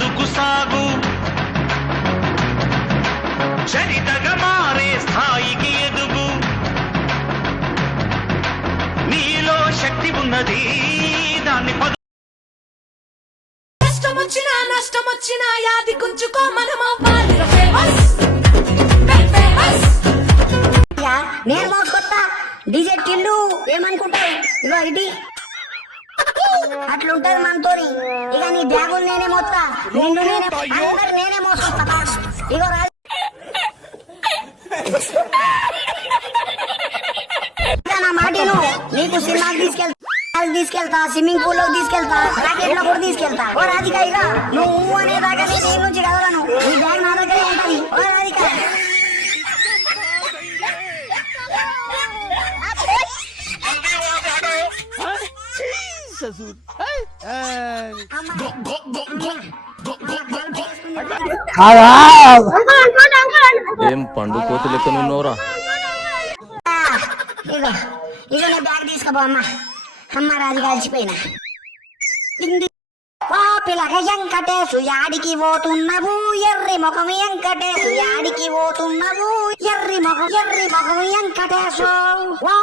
ముందుకు సాగు చరితగా మారే స్థాయికి ఎదుగు నీలో శక్తి ఉన్నది దాన్ని కష్టమొచ్చినా నష్టమొచ్చినా యాది గుంచుకో మనమవ్వాలి నేను మోసుకొస్తా డీజే టిల్లు ఏమనుకుంటావు ఇగో ఇది అట్లుంటది మనతోని ఇక నీ బ్యాగులు నేనే మోస్తా నిన్ను నేనే మోసుకొస్తా ఇగో నా మాటను నీకు సినిమాకి తీసుకెళ్తా స్విమ్మింగ్ పూల్ లో తీసుకెళ్తా రాకెట్ లో కూడా తీసుకెళ్తా ఓ రాధిక ఇక నువ్వు అనే దాకా నేను నుంచి కదలను నీ బ్యాగ్ నా దగ్గరే ఉంటది ఓ రాధిక ఏం పండు కోతి లెక్క నున్నోరా ఇగో ఇగో నా బ్యాగ్ తీసుకోబో అమ్మ రాజు కలిసిపోయినా పిల్లగ వెంకటేశు యాడికి పోతున్నావు ఎర్రి ముఖం వెంకటేశు యాడికి పోతున్నావు ఎర్రి ముఖం వెంకటేశు వా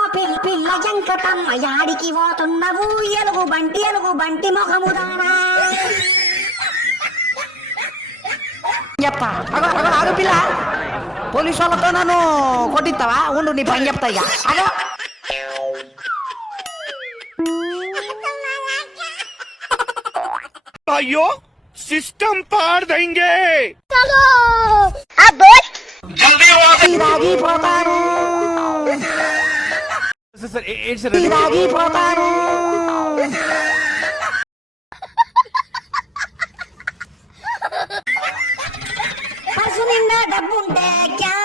పిల్ల వెంకటమ్మ యాడికి పోతున్నావు ఎలుగు బంటి ముఖము దానా చెప్తా ఆగు పిల్ల పోలీసు వాళ్ళతో నన్ను కొట్టిస్తావా ఉండు నీ పని చెప్తా ఇక అగో అయ్యో సిస్టమ్ పార్ దేంగే రాగిపోతాను రాగిపోతాను పర్సు నిండా డబ్బుంటే క్యా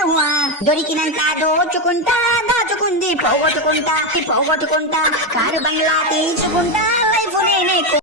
హువా దొరికినంత దాచుకుంది పోగొట్టుకుంటా కారు బంగ్లా తీసుకుంటా లైఫ్ నేనే